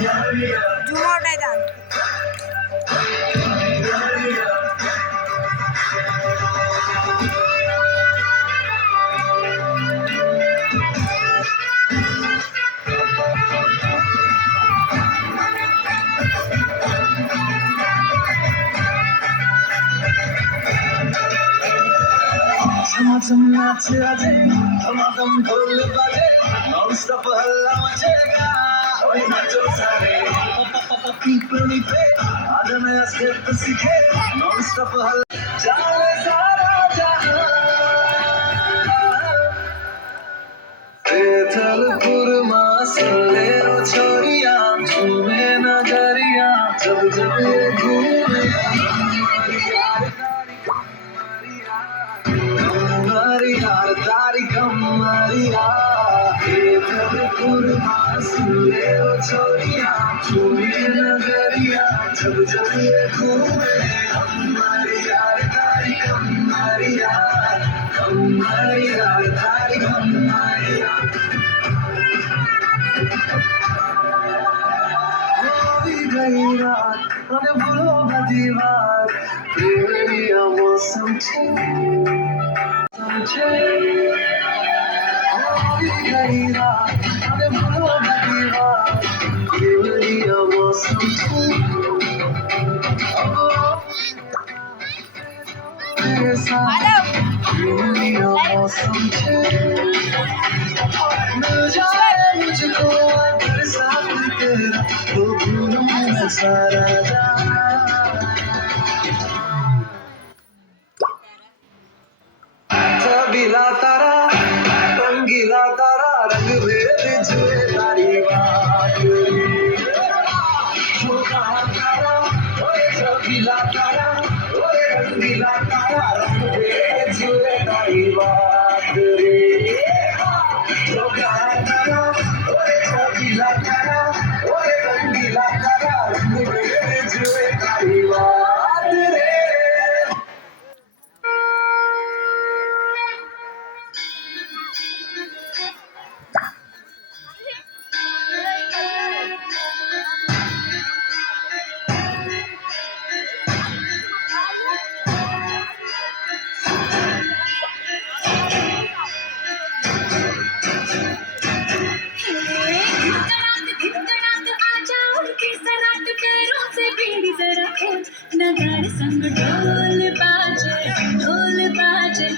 ঝুমাটাই দান झमझम नाचे आजे धमाधम ढोल बाजे नॉन स्टॉप हल्ला मचेगा ओए नाचो सारे पीपल पे आज नया स्टेप सीखे नॉन स्टॉप हल्ला चले सारा जहां थलपुर मासले ओ छोरिया झूमे नगरिया जब जब ये घूमे तारी कमरिया सुले ओ छोरिया घूमे नगरिया जब जब ये घूमे कमरिया तारी कमरिया कमरिया तारी कमरिया गई रात मैंने भूलो न दीवार प्रेमिया मौसम छे गई रात मैंने भूलो न दीवार प्रेमिया मौसम छे मेरे साथ प्रेमिया मौसम छे मिल जाए मुझको अगर साथ तेरा तो भूलूं मैं सारा जहां छबीला तारा रंगीला तारा रंग भेद जुए तारी बात छोटा तारा ओए छबीला तारा ओए रंगीला तारा रंग भेद जुए तारी बात रे छोटा तारा ओए छबीला तारा ओए रंगीला तारा रंग भेद जुए तारी बात रे नगाड़े संग ढोल बाजे